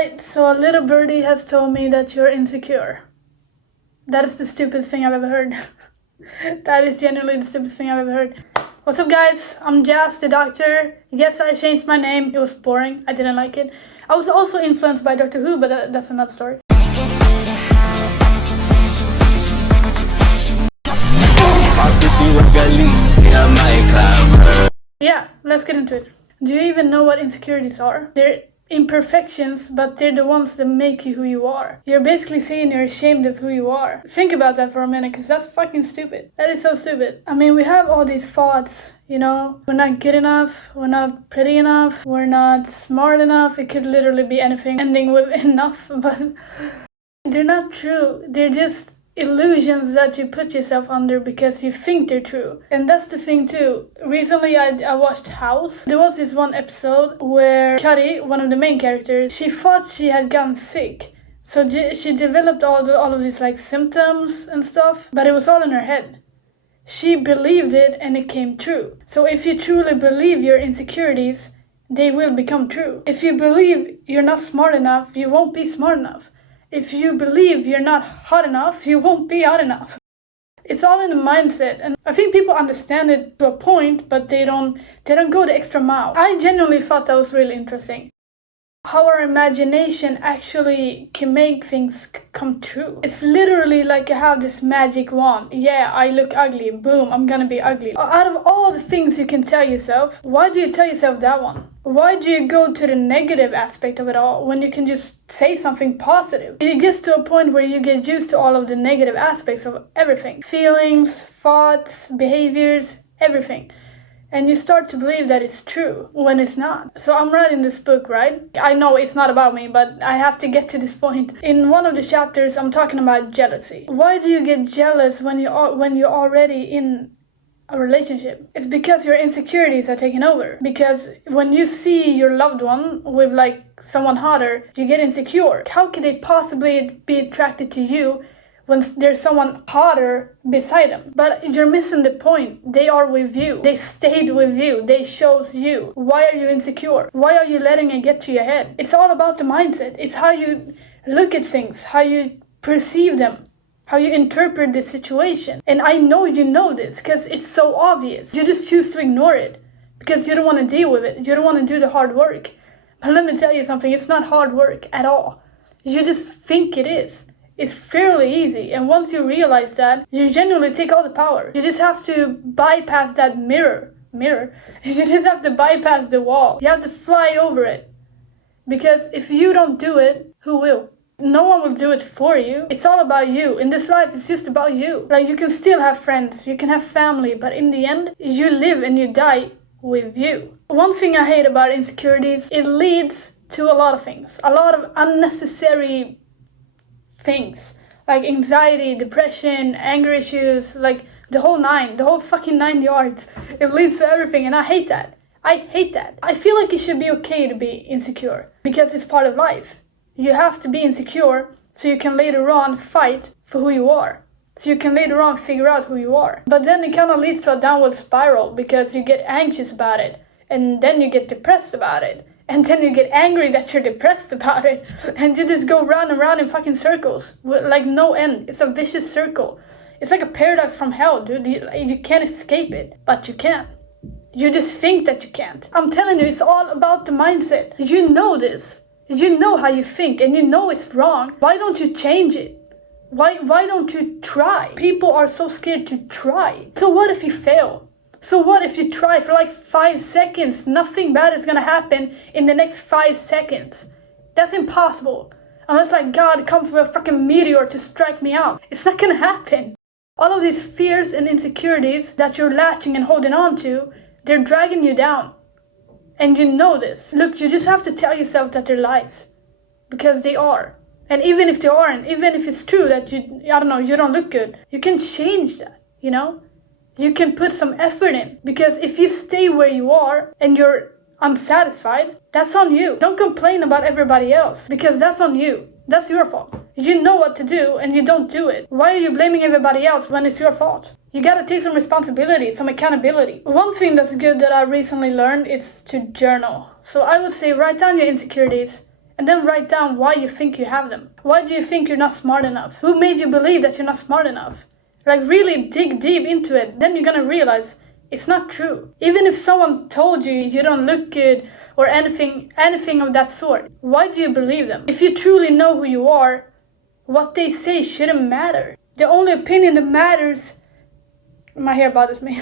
Alright, so a little birdie has told me that you're insecure. That is the stupidest thing I've ever heard. That is genuinely the stupidest thing I've ever heard. What's up guys, I'm Jazz the Doctor. Yes, I changed my name, it was boring, I didn't like it. I was also influenced by Doctor Who, but that's another story. Yeah, let's get into it. Do you even know what insecurities are? They're imperfections, but they're the ones that make you who you are. You're basically saying you're ashamed of who you are. Think about that for a minute, because that's fucking stupid. That is so stupid. I mean, we have all these thoughts, you know? We're not good enough, we're not pretty enough, we're not smart enough. It could literally be anything ending with enough, but they're not true. They're just illusions that you put yourself under because you think they're true. And that's the thing too. Recently I watched House. There was this one episode where Cuddy, one of the main characters, she thought she had gotten sick. So she developed all of these like symptoms and stuff, but it was all in her head. She believed it and it came true. So if you truly believe your insecurities, they will become true. If you believe you're not smart enough, you won't be smart enough. If you believe you're not hot enough, you won't be hot enough. It's all in the mindset, and I think people understand it to a point, but they don't go the extra mile. I genuinely thought that was really interesting. How our imagination actually can make things come true. It's literally like you have this magic wand. Yeah, I look ugly. Boom, I'm gonna be ugly. Out of all the things you can tell yourself, why do you tell yourself that one? Why do you go to the negative aspect of it all when you can just say something positive? It gets to a point where you get used to all of the negative aspects of everything. Feelings, thoughts, behaviors, everything. And you start to believe that it's true when it's not. So I'm writing this book, right? I know it's not about me, but I have to get to this point. In one of the chapters, I'm talking about jealousy. Why do you get jealous when you're already in a relationship? It's because your insecurities are taking over. Because when you see your loved one with like someone hotter, you get insecure. How could they possibly be attracted to you when there's someone hotter beside them? But you're missing the point. They are with you. They stayed with you. They chose you. Why are you insecure? Why are you letting it get to your head? It's all about the mindset. It's how you look at things, how you perceive them, how you interpret the situation. And I know you know this because it's so obvious. You just choose to ignore it because you don't want to deal with it. You don't want to do the hard work. But let me tell you something. It's not hard work at all. You just think it is. It's fairly easy, and once you realize that, you genuinely take all the power. You just have to bypass that mirror. You just have to bypass the wall. You have to fly over it. Because if you don't do it, who will? No one will do it for you. It's all about you. In this life, it's just about you. Like, you can still have friends, you can have family, but in the end, you live and you die with you. One thing I hate about insecurities, it leads to a lot of things. A lot of unnecessary things like anxiety, depression, anger issues, like the whole fucking 9 yards. It leads to everything, and I hate that. I feel like it should be okay to be insecure because it's part of life. You have to be insecure so you can later on fight for who you are. So you can later on figure out who you are. But then it kind of leads to a downward spiral because you get anxious about it, and then you get depressed about it. And then you get angry that you're depressed about it. And you just go round and round in fucking circles. With like no end. It's a vicious circle. It's like a paradox from hell, dude. You can't escape it. But you can. You just think that you can't. I'm telling you, it's all about the mindset. You know this. You know how you think. And you know it's wrong. Why don't you change it? Why don't you try? People are so scared to try. So what if you fail? So what if you try for like 5 seconds? Nothing bad is gonna happen in the next 5 seconds. That's impossible. Unless like God comes with a fucking meteor to strike me out. It's not gonna happen. All of these fears and insecurities that you're latching and holding on to, they're dragging you down. And you know this. Look, you just have to tell yourself that they're lies. Because they are. And even if they aren't, even if it's true that you don't look good, you can change that, you know? You can put some effort in, because if you stay where you are and you're unsatisfied, that's on you. Don't complain about everybody else, because that's on you. That's your fault. You know what to do and you don't do it. Why are you blaming everybody else when it's your fault? You gotta take some responsibility, some accountability. One thing that's good that I recently learned is to journal. So I would say write down your insecurities and then write down why you think you have them. Why do you think you're not smart enough? Who made you believe that you're not smart enough? Like, really dig deep into it. Then you're gonna realize it's not true. Even if someone told you you don't look good or anything of that sort, why do you believe them? If you truly know who you are, what they say shouldn't matter. The only opinion that matters... My hair bothers me.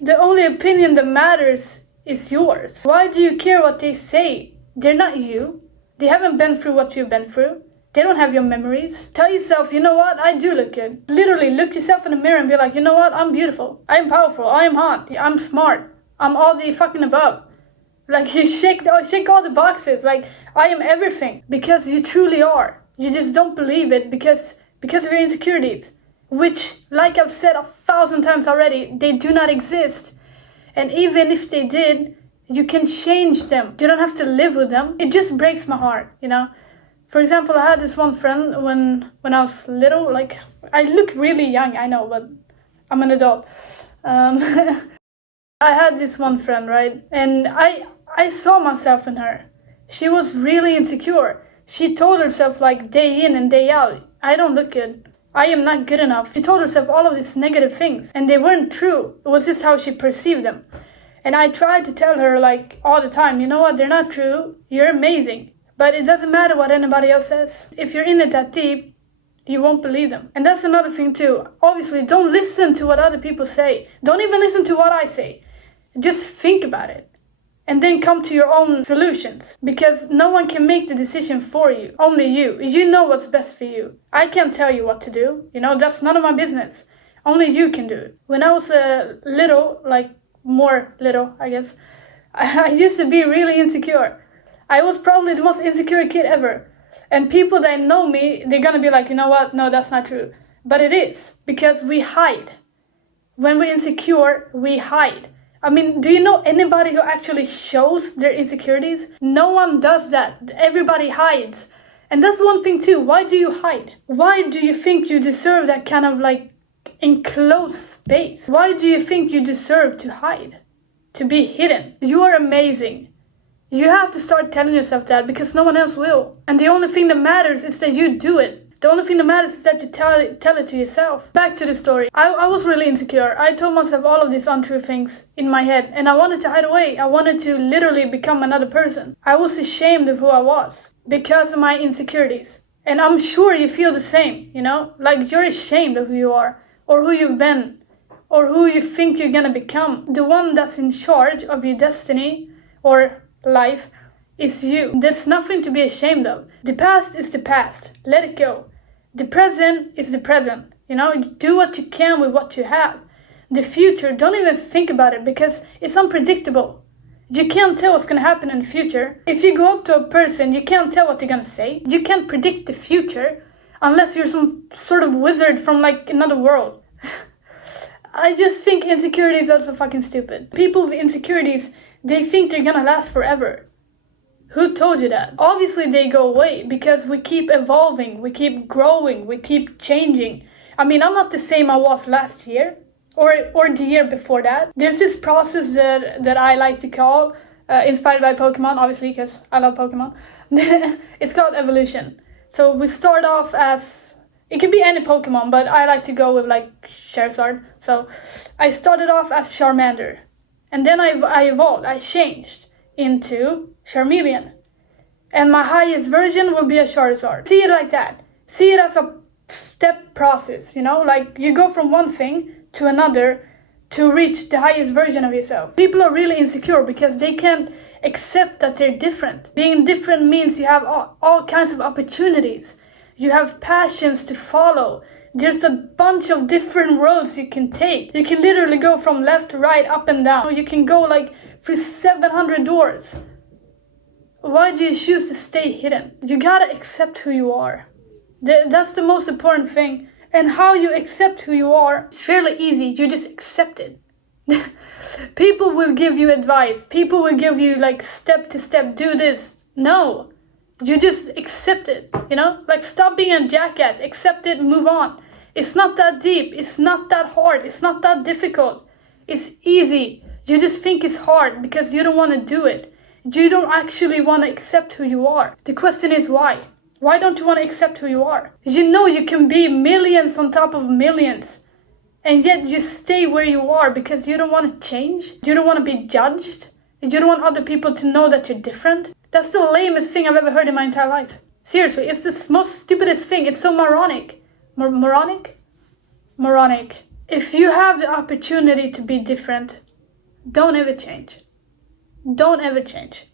The only opinion that matters is yours. Why do you care what they say? They're not you. They haven't been through what you've been through. They don't have your memories. Tell yourself, you know what, I do look good. Literally look yourself in the mirror and be like, you know what, I'm beautiful. I'm powerful. I am hot. I'm smart. I'm all the fucking above. Like, you shake all the boxes. Like, I am everything. Because you truly are. You just don't believe it because of your insecurities. Which, like I've said 1,000 times already, they do not exist. And even if they did, you can change them. You don't have to live with them. It just breaks my heart, you know. For example, I had this one friend when I was little. Like, I look really young, I know, but I'm an adult. I had this one friend, right? And I saw myself in her. She was really insecure. She told herself, like, day in and day out, I don't look good. I am not good enough. She told herself all of these negative things, and they weren't true. It was just how she perceived them. And I tried to tell her, like, all the time, you know what, they're not true. You're amazing. But it doesn't matter what anybody else says. If you're in it that deep, you won't believe them. And that's another thing too. Obviously, don't listen to what other people say. Don't even listen to what I say. Just think about it. And then come to your own solutions. Because no one can make the decision for you. Only you. You know what's best for you. I can't tell you what to do. You know, that's none of my business. Only you can do it. When I was little, like more little, I guess, I used to be really insecure. I was probably the most insecure kid ever. And people that know me, they're gonna be like, you know what? No, that's not true. But it is. Because we hide. When we're insecure, we hide. I mean, do you know anybody who actually shows their insecurities? No one does that. Everybody hides. And that's one thing too. Why do you hide? Why do you think you deserve that kind of like enclosed space? Why do you think you deserve to hide? To be hidden? You are amazing. You have to start telling yourself that because no one else will. And the only thing that matters is that you do it. The only thing that matters is that you tell it to yourself. Back to the story. I was really insecure. I told myself all of these untrue things in my head. And I wanted to hide away. I wanted to literally become another person. I was ashamed of who I was because of my insecurities. And I'm sure you feel the same, you know? Like you're ashamed of who you are. Or who you've been. Or who you think you're gonna become. The one that's in charge of your destiny or life is you. There's nothing to be ashamed of. The past is the past. Let it go. The present is the present. You know, do what you can with what you have. The future, don't even think about it because it's unpredictable. You can't tell what's going to happen in the future. If you go up to a person, you can't tell what they're going to say. You can't predict the future unless you're some sort of wizard from like another world. I just think insecurities are so fucking stupid. People with insecurities, they think they're going to last forever. Who told you that? Obviously they go away because we keep evolving, we keep growing, we keep changing. I mean, I'm not the same I was last year or the year before that. There's this process that I like to call, inspired by Pokemon, obviously, because I love Pokemon. It's called evolution. So we start off as, it can be any Pokemon, but I like to go with like Charizard. So I started off as Charmander. And then I evolved, I changed into Charmeleon. And my highest version will be a Charizard. See it like that. See it as a step process, you know? Like you go from one thing to another to reach the highest version of yourself. People are really insecure because they can't accept that they're different. Being different means you have all kinds of opportunities. You have passions to follow. There's a bunch of different roads you can take. You can literally go from left to right, up and down. You can go like through 700 doors. Why do you choose to stay hidden? You gotta accept who you are. That's the most important thing. And how you accept who you are, it's fairly easy. You just accept it. People will give you advice. People will give you like step to step, do this. No. You just accept it, you know? Like stop being a jackass. Accept it, move on. It's not that deep. It's not that hard. It's not that difficult. It's easy. You just think it's hard because you don't want to do it. You don't actually want to accept who you are. The question is why? Why don't you want to accept who you are? You know you can be millions on top of millions, and yet you stay where you are because you don't want to change. You don't want to be judged. You don't want other people to know that you're different. That's the lamest thing I've ever heard in my entire life. Seriously, it's the most stupidest thing. It's so moronic. Moronic? Moronic. If you have the opportunity to be different, don't ever change. Don't ever change.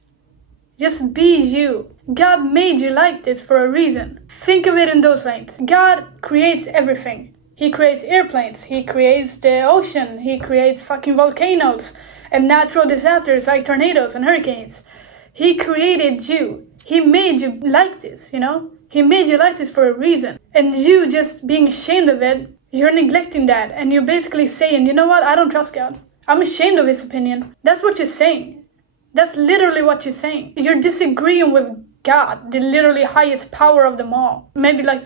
Just be you. God made you like this for a reason. Think of it in those lanes. God creates everything. He creates airplanes. He creates the ocean. He creates fucking volcanoes and natural disasters like tornadoes and hurricanes. He created you. He made you like this, you know? He made you like this for a reason. And you just being ashamed of it, you're neglecting that. And you're basically saying, you know what? I don't trust God. I'm ashamed of his opinion. That's what you're saying. That's literally what you're saying. You're disagreeing with God, the literally highest power of them all. Maybe like,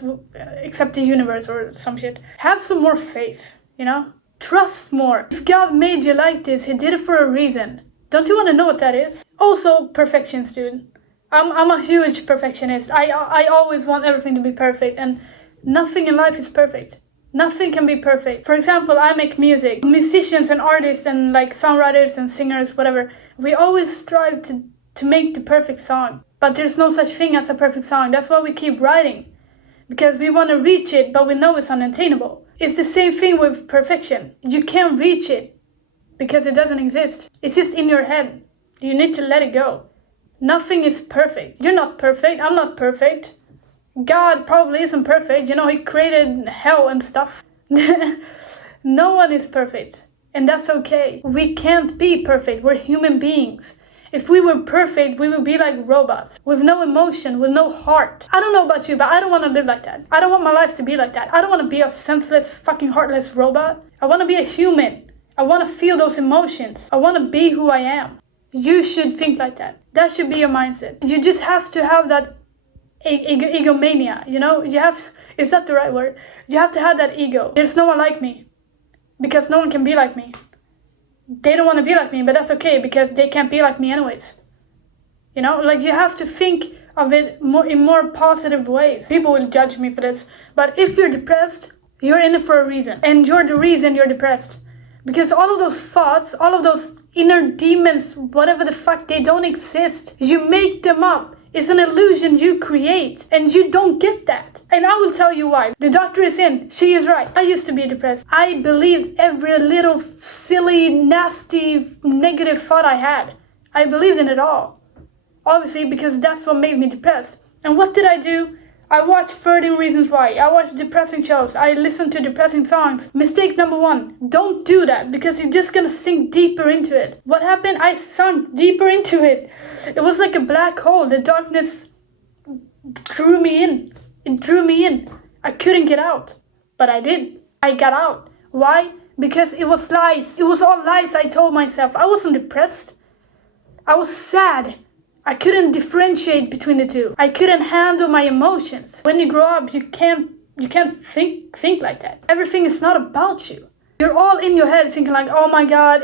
except the universe or some shit. Have some more faith, you know? Trust more. If God made you like this, he did it for a reason. Don't you want to know what that is? Also, perfections, dude. I'm a huge perfectionist. I always want everything to be perfect, and nothing in life is perfect. Nothing can be perfect. For example, I make music. Musicians and artists and like songwriters and singers, whatever, we always strive to make the perfect song. But there's no such thing as a perfect song. That's why we keep writing. Because we want to reach it, but we know it's unattainable. It's the same thing with perfection. You can't reach it because it doesn't exist. It's just in your head. You need to let it go. Nothing is perfect. You're not perfect. I'm not perfect. God probably isn't perfect. You know, he created hell and stuff. No one is perfect. And that's okay. We can't be perfect. We're human beings. If we were perfect, we would be like robots. With no emotion, with no heart. I don't know about you, but I don't want to live like that. I don't want my life to be like that. I don't want to be a senseless, fucking heartless robot. I want to be a human. I want to feel those emotions. I want to be who I am. You should think like that. That should be your mindset. You just have to have that egomania, you know? Is that the right word? You have to have that ego. There's no one like me. Because no one can be like me. They don't want to be like me, but that's okay because they can't be like me anyways. You know, like you have to think of it in more positive ways. People will judge me for this, but if you're depressed, you're in it for a reason. And you're the reason you're depressed. Because all of those thoughts, all of those inner demons, whatever the fuck, they don't exist. You make them up. It's an illusion you create, and you don't get that. And I will tell you why. The doctor is in. She is right. I used to be depressed. I believed every little silly, nasty, negative thought I had. I believed in it all. Obviously, because that's what made me depressed. And what did I do? I watched 13 Reasons Why. I watched depressing shows. I listened to depressing songs. Mistake number 1. Don't do that because you're just gonna sink deeper into it. What happened? I sunk deeper into it. It was like a black hole. The darkness drew me in. It drew me in. I couldn't get out. But I did. I got out. Why? Because it was lies. It was all lies I told myself. I wasn't depressed. I was sad. I couldn't differentiate between the two. I couldn't handle my emotions. When you grow up, you can't think like that. Everything is not about you. You're all in your head thinking like, oh my God,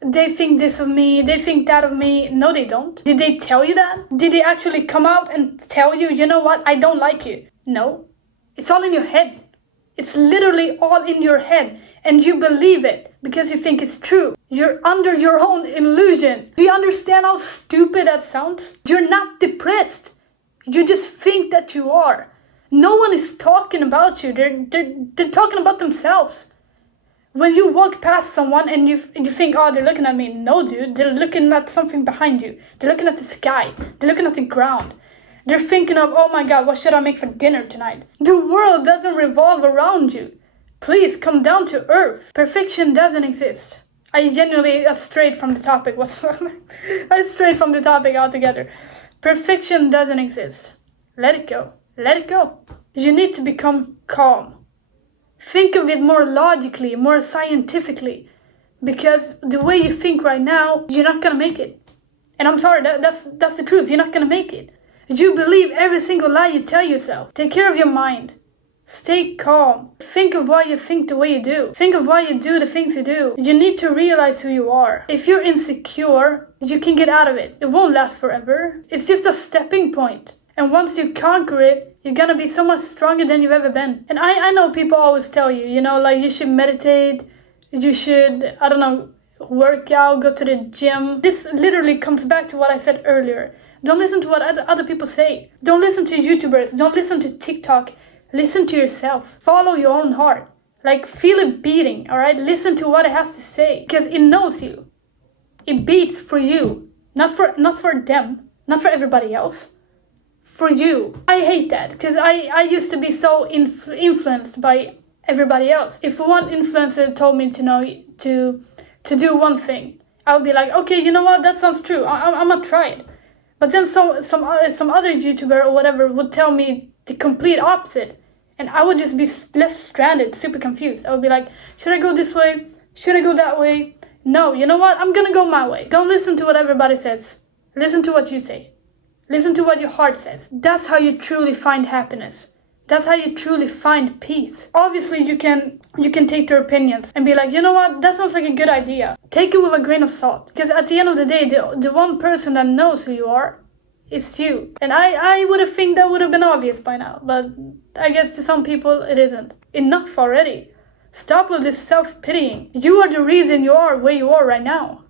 they think this of me, they think that of me. No, they don't. Did they tell you that? Did they actually come out and tell you, you know what, I don't like you? No. It's all in your head. It's literally all in your head. And you believe it because you think it's true. You're under your own illusion. Do you understand how stupid that sounds? You're not depressed. You just think that you are. No one is talking about you. They're talking about themselves. When you walk past someone and you think, oh, they're looking at me. No, dude. They're looking at something behind you. They're looking at the sky. They're looking at the ground. They're thinking of, oh my God, what should I make for dinner tonight? The world doesn't revolve around you. Please come down to earth. Perfection doesn't exist. I genuinely strayed from the topic. I strayed from the topic altogether. Perfection doesn't exist. Let it go. Let it go. You need to become calm. Think of it more logically, more scientifically. Because the way you think right now, you're not gonna make it. And I'm sorry, that's the truth. You're not gonna make it. You believe every single lie you tell yourself. Take care of your mind. Stay calm. Think of why you think the way you do. Think of why you do the things you do. You need to realize who you are. If you're insecure, you can get out of it. It won't last forever. It's just a stepping point. And once you conquer it, you're gonna be so much stronger than you've ever been. And I know people always tell you, you know, like you should meditate, you should, I don't know, work out, go to the gym. This literally comes back to what I said earlier. Don't listen to what other people say. Don't listen to YouTubers. Don't listen to TikTok. Listen to yourself. Follow your own heart. Like, feel it beating, alright? Listen to what it has to say. Because it knows you. It beats for you. Not for them. Not for everybody else. For you. I hate that. Because I used to be so influenced by everybody else. If one influencer told me to do one thing, I would be like, okay, you know what? That sounds true. I'm gonna try it. But then some other YouTuber or whatever would tell me the complete opposite. And I would just be left stranded, super confused. I would be like, should I go this way? Should I go that way? No, you know what? I'm gonna go my way. Don't listen to what everybody says. Listen to what you say. Listen to what your heart says. That's how you truly find happiness. That's how you truly find peace. Obviously, you can take their opinions and be like, you know what? That sounds like a good idea. Take it with a grain of salt. Because at the end of the day, the one person that knows who you are, it's you. And I would have think that would have been obvious by now. But I guess to some people it isn't. Enough already. Stop with this self-pitying. You are the reason you are where you are right now.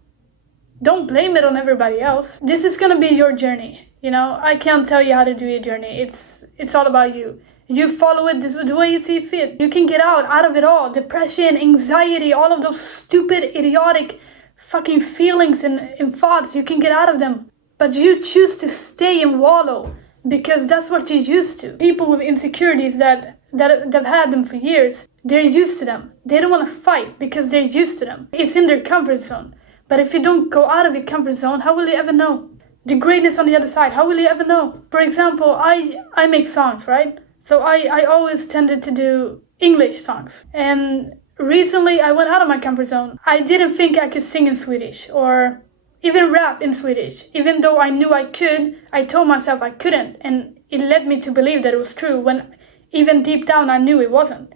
Don't blame it on everybody else. This is gonna be your journey. You know, I can't tell you how to do your journey. It's all about you. You follow it the way you see fit. You can get out of it all. Depression, anxiety, all of those stupid, idiotic fucking feelings and thoughts. You can get out of them. But you choose to stay and wallow because that's what you're used to. People with insecurities that have had them for years, they're used to them. They don't want to fight because they're used to them. It's in their comfort zone. But if you don't go out of your comfort zone, how will you ever know? The greatness on the other side, how will you ever know? For example, I make songs, right? So I always tended to do English songs. And recently I went out of my comfort zone. I didn't think I could sing in Swedish or even rap in Swedish. Even though I knew I could, I told myself I couldn't. And it led me to believe that it was true when even deep down I knew it wasn't.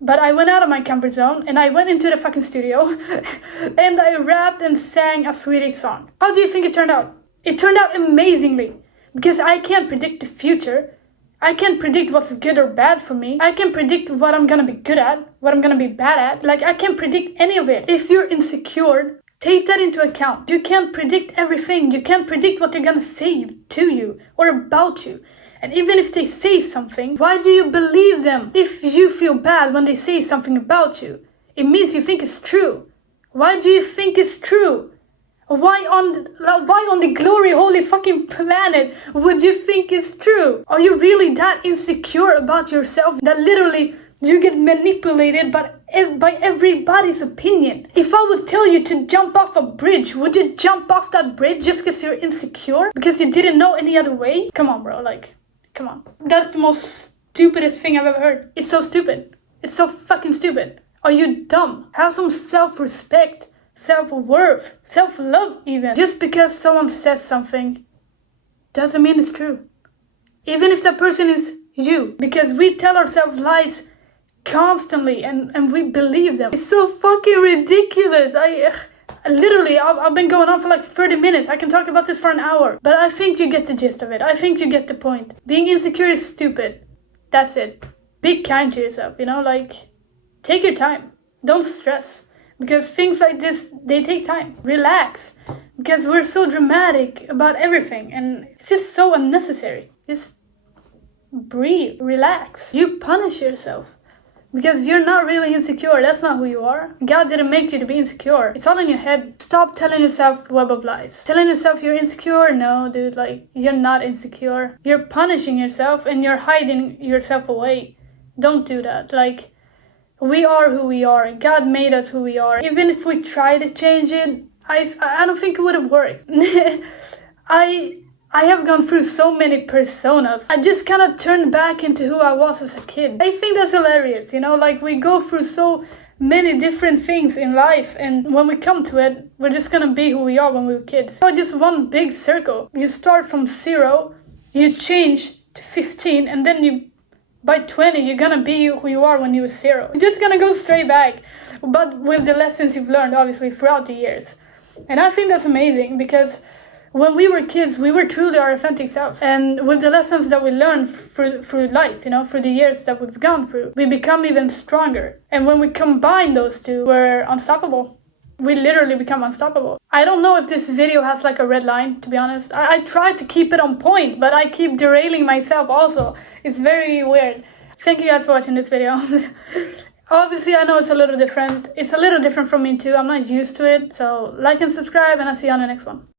But I went out of my comfort zone and I went into the fucking studio and I rapped and sang a Swedish song. How do you think it turned out? It turned out amazingly because I can't predict the future. I can't predict what's good or bad for me. I can predict what I'm gonna be good at, what I'm gonna be bad at. Like, I can't predict any of it. If you're insecure, take that into account. You can't predict everything. You can't predict what they're gonna say to you or about you. And even if they say something, why do you believe them? If you feel bad when they say something about you, it means you think it's true. Why do you think it's true? Why on the glory holy fucking planet would you think it's true? Are you really that insecure about yourself that literally you get manipulated by everybody's opinion? If I would tell you to jump off a bridge, would you jump off that bridge just because you're insecure? Because you didn't know any other way? Come on, bro, like, come on. That's the most stupidest thing I've ever heard. It's so stupid. It's so fucking stupid. Are you dumb? Have some self-respect. Self-worth, self-love even. Just because someone says something doesn't mean it's true. Even if that person is you. Because we tell ourselves lies constantly and we believe them. It's so fucking ridiculous. I've been going on for like 30 minutes. I can talk about this for an hour. But I think you get the gist of it. I think you get the point. Being insecure is stupid. That's it. Be kind to yourself, you know, like, take your time. Don't stress. Because things like this, they take time. Relax. Because we're so dramatic about everything. And it's just so unnecessary. Just breathe. Relax. You punish yourself. Because you're not really insecure. That's not who you are. God didn't make you to be insecure. It's all in your head. Stop telling yourself web of lies. Telling yourself you're insecure? No, dude. Like, you're not insecure. You're punishing yourself and you're hiding yourself away. Don't do that. Like, we are who we are. God made us who we are. Even if we try to change it, I don't think it would have worked. I have gone through so many personas. I just kind of turned back into who I was as a kid. I think that's hilarious, you know, like we go through so many different things in life and when we come to it, we're just gonna be who we are when we were kids. So just one big circle. You start from 0, you change to 15 and then you by 20, you're gonna be who you are when you were 0. You're just gonna go straight back, but with the lessons you've learned, obviously, throughout the years. And I think that's amazing, because when we were kids, we were truly our authentic selves. And with the lessons that we learned through life, through the years that we've gone through, we become even stronger. And when we combine those two, we're unstoppable. We literally become unstoppable. I don't know if this video has like a red line, to be honest. I try to keep it on point, but I keep derailing myself also. It's very weird. Thank you guys for watching this video. Obviously, I know it's a little different. It's a little different from me too. I'm not used to it. So like and subscribe, and I'll see you on the next one.